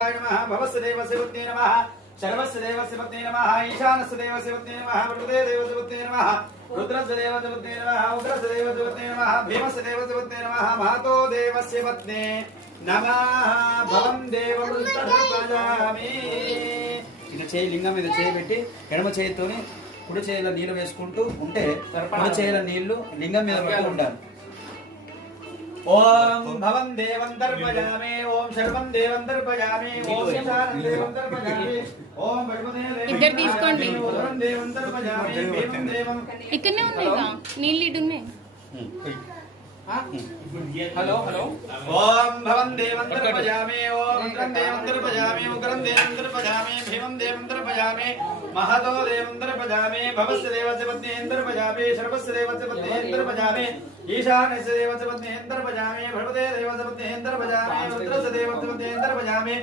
नमः भवस्य देवस्य पत्नी नमः शर्वस्य देवस्य पत्नी नमः ईशानस्य देवस्य पत्नी नमः वरुदे देवस्य पत्नी नमः रुद्रस्य देवस्य पत्नी नमः उग्रस्य देवस्य पत्नी नमः भीमस्य देवस्य पत्नी नमः महतो देवस्य पत्नी नमः भवं देवं तर्पयामि ఇక చేయి లింగం మీద చేయి పెట్టి ఎడమ చేయితోని కుడి చేయిల నీళ్లు వేసుకుంటూ ఉంటే కుడి చేయిల నీళ్లు లింగం మీద పడుతూ ఉండాలి. ओम भवं देवं दर्पयामि ओम सर्वं देवं दर्पयामि ओम ईशानं देवं दर्पयामि ओम वरुणे इधर తీసుకోండి देवं देवं दर्पयामि भीमं देवं ఇక్కడనే ఉన్నాయిగా నీళ్ళు ఇటున్నాయి. हेलो हेलो ओम भवं देवं दर्पयामि ओम रुद्रं देवं दर्पयामि उग्रं देवं दर्पयामि भीमं देवं दर्पयामि महतो देवं दर्पयामि भवस्य देवस्य पत्नी दर्पयामि सर्वस्य देवस्य पत्नी दर्पयामि ईशानस्य देवस्य पत्नी दर्पयामि भगवते देवस्य पत्नी दर्पयामि रुद्रस्य देवस्य पत्नी दर्पयामि